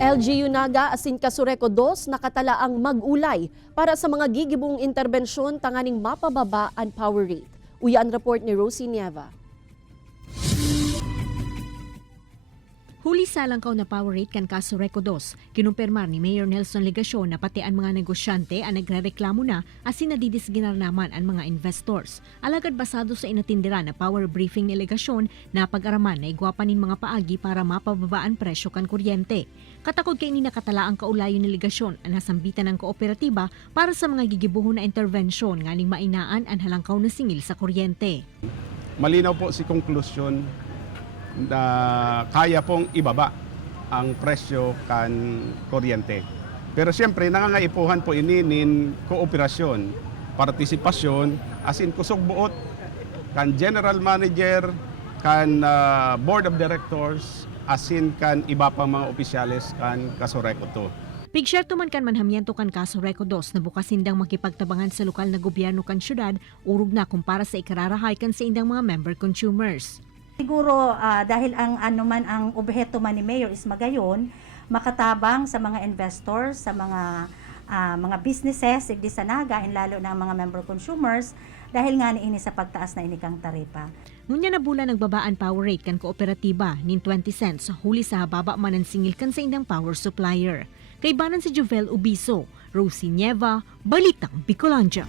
LGU Naga asin Casureco 2 nakatala ang mag-ulay para sa mga gigibong interbensyon tanganing mapababa ang power rate. Uyan report ni Rosie Nieva. Huli sa langkaw na power rate kan Casureco 2, kinumpirmar ni Mayor Nelson Legacion na pati ang mga negosyante ang nagrereklamo na asin nadidisginar naman ang mga investors. Alagad basado sa inatindira na power briefing ni Legacion na pag-araman na igwapanin mga paagi para mapababa ang presyo kan kuryente. Katakod kay ini nakatala ang kaulayo ni Legacion ang nasambitan ng kooperatiba para sa mga gigibuhon na intervensyon nganing mainaan ang halangkaw na singil sa kuryente. Malinaw po si konklusyon na kaya pong ibaba ang presyo kan kuryente. Pero siyempre nangangaipuhan po inin kooperasyon, partisipasyon, as in kusog buot kan general manager, kan board of directors, as in kan iba pang mga opisyales kan Casureco 2. Pigsyerto man kan manhamyento kan Casureco 2 na bukas indang makipagtabangan sa lokal na gobyerno kan syudad, urog na kumpara sa ikararahay kan sa indang mga member consumers. Siguro dahil ang anuman ang objeto man ni Mayor is magayon, makatabang sa mga investors, sa mga businesses, igdi sa Naga, and lalo na ang mga member consumers, dahil nga niini sa pagtaas na inikang taripa. Ngunya na bula nagbabaan power rate kan kooperatiba nin 20 cents huli sa hababa man ang singil kan sa indang power supplier. Kay banan si Jovel Ubiso, Rosie Nieva, Balitang Bicolandia.